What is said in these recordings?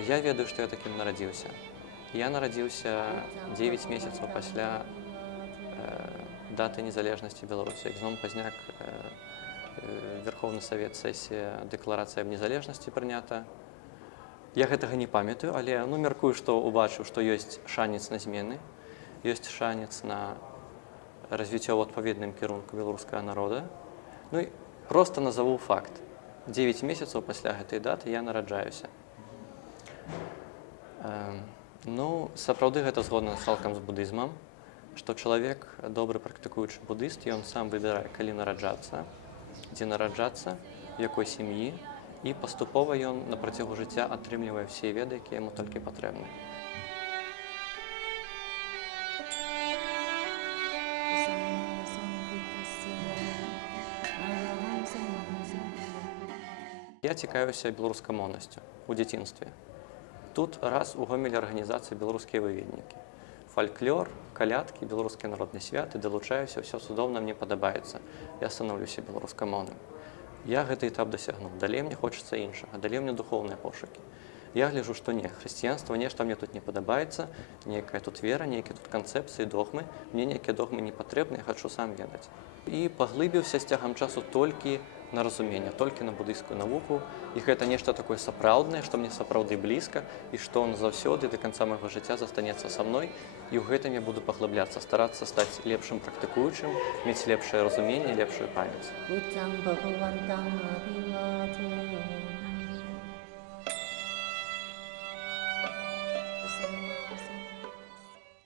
Я ведаю, што я такім нарадзіўся. Я нарадзіўся 9 месяцаў пасля э, даты незалежнасці Беларусі. Як зноў пазняк э, э, Верховны Савет сесія дэкларацыя аб незалежнасці прынята. Я гэтага не памятаю, але ну, мяркую, што убачыў, што ёсць шанец на змены, ёсць шанец на развіццё ў адпаведным кірунку беларускага народа. Ну і просто назову факт. 9 месяцаў пасля гэтай даты я нараджаюся. Ну, сапраўды гэта згодна цалкам з будызмам, што чалавек, добры практыкуючы будыст, ён сам выбірае, калі нараджацца, дзе нараджацца, якой сям'і, і паступова ён на працягу жыцця атрымлівае ўсе веды, якія яму толькі патрэбны. Я цікавіўся беларускамоўнасцю у дзяцінстве. Тут раз у гомелі арганізацыі беларускія выведнікі. Фальклор, калядкі, беларускія народныя святы далучаюся, ўсё цудоўна мне падабаецца. Я станаўлюся беларускамоўным. Я гэты этап дасягнуў. Далей мне хочацца іншага, далей мне духоўныя пошукі. Я гляжу, што не хрысціянства, нешта мне тут не падабаецца, нейкая тут вера, нейкія тут канцэпцыі, догмы, мне нейкія догмы не патрэбны, я хачу сам ведаць. І паглыбіўся з цягам часу толькі на разуменне, толькі на будыйскую навуку. І гэта нешта такое сапраўднае, што мне сапраўды блізка і што он заўсёды да канца майго жыцця застанецца са мной. І ў гэтым я буду паглыбляцца, старацца стаць лепшым практыкуючым, мець лепшае разуменне, лепшую памяць.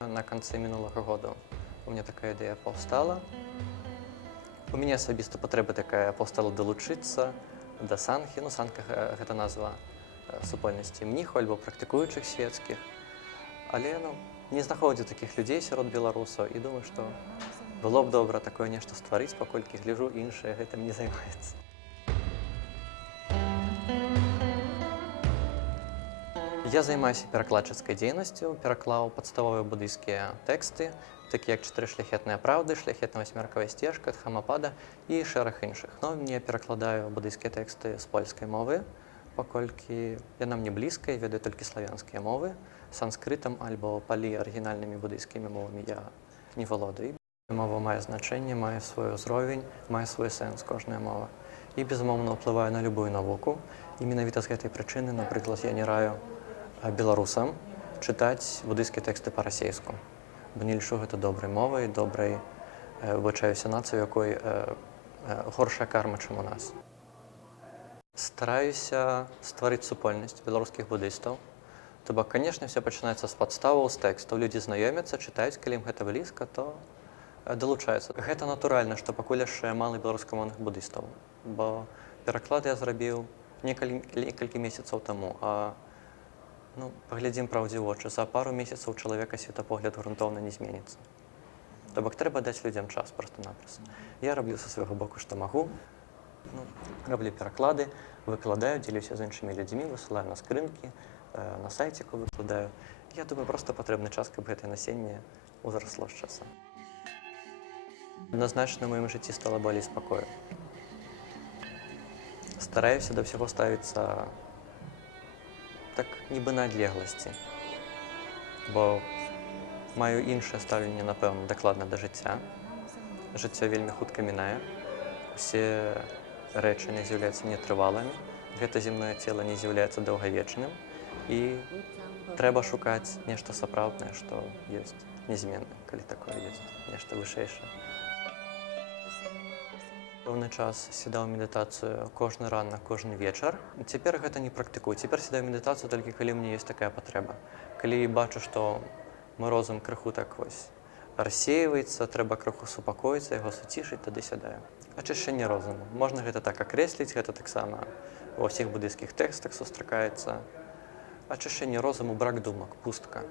На канцы мінулага году у меня такая ідэя паўстала. У мяне асабіста патрэба такая паўстала далучыцца да санхі, ну санка г- гэта назва э, супольнасці мніху альбо практыкуючых свецкіх. Але ну, не знаходзіў такіх людзей сярод беларусаў і думаю, што было б добра такое нешта стварыць, паколькі гляжу іншае гэтым не займаецца. Я займаюся перакладчыцкай дзейнасцю, пераклаў падставовыя будыйскія тэксты, такія як чатыры шляхетныя праўды, шляхетна васьмяркавая сцежка, хамапада і шэраг іншых. Но мне перакладаю будыйскія тэксты з польскай мовы, паколькі яна мне блізкая, ведаю толькі славянскія мовы, санскрытам альбо палі арыгінальнымі будыйскімі мовамі я не валодаю. Мова мае значэнне, мае свой узровень, мае свой сэнс кожная мова. І безумоўна ўплывае на любую навуку. І менавіта з гэтай прычыны, напрыклад, я не раю беларусам чытаць будыйскія тэксты па-расейску. Бо не лічу гэта добрай мовай, добрай выбачаюся нацыю, якой э, э, горшая карма, чым у нас. Стараюся стварыць супольнасць беларускіх будыстаў. То бок, канешне, все пачынаецца з падставаў з тэкстаў. Людзі знаёмяцца, чытаюць, калі ім гэта блізка, то э, далучаюцца. Гэта натуральна, што пакуль яшчэ мала беларускамоўных будыстаў, бо пераклад я зрабіў некалі, некалькі месяцаў таму. А ну, паглядзім праўдзе вочы. За пару месяцаў чалавека светапогляд грунтоўна не зменіцца. То бок трэба даць людзям час проста-напрост. Я раблю са свайго боку, што магу. Ну, раблю пераклады, выкладаю, дзелюся з іншымі людзьмі, высылаю на скрынкі, э, на сайціку выкладаю. Я думаю, проста патрэбны час, каб гэтае насенне ўзрасло з часам. Адназначна маім жыцці стала болей спакою. Стараюся да ўсяго ставіцца так нібы на адлегласці. Бо маю іншае стаўленне, напэўна, дакладна да жыцця. Жыццё вельмі хутка мінае. Усе рэчы не з'яўляюцца нетрывалымі. Гэта земное цела не з'яўляецца даўгавечным. І трэба шукаць нешта сапраўднае, што ёсць нязменна, калі такое ёсць, нешта вышэйшае. Пэўны час сідаў медытацыю кожны ранак, кожны вечар. Цяпер гэта не практыкую. Цяпер сідаю медытацыю толькі калі мне ёсць такая патрэба. Калі бачу, што мой розум крыху так вось рассеиваецца, трэба крыху супакоіцца, яго суцішыць, тады сядаю. Ачышчэнне розуму. Можна гэта так акрэсліць, гэта таксама ва ўсіх будыйскіх тэкстах сустракаецца. Ачышчэнне розуму брак думак, пустка.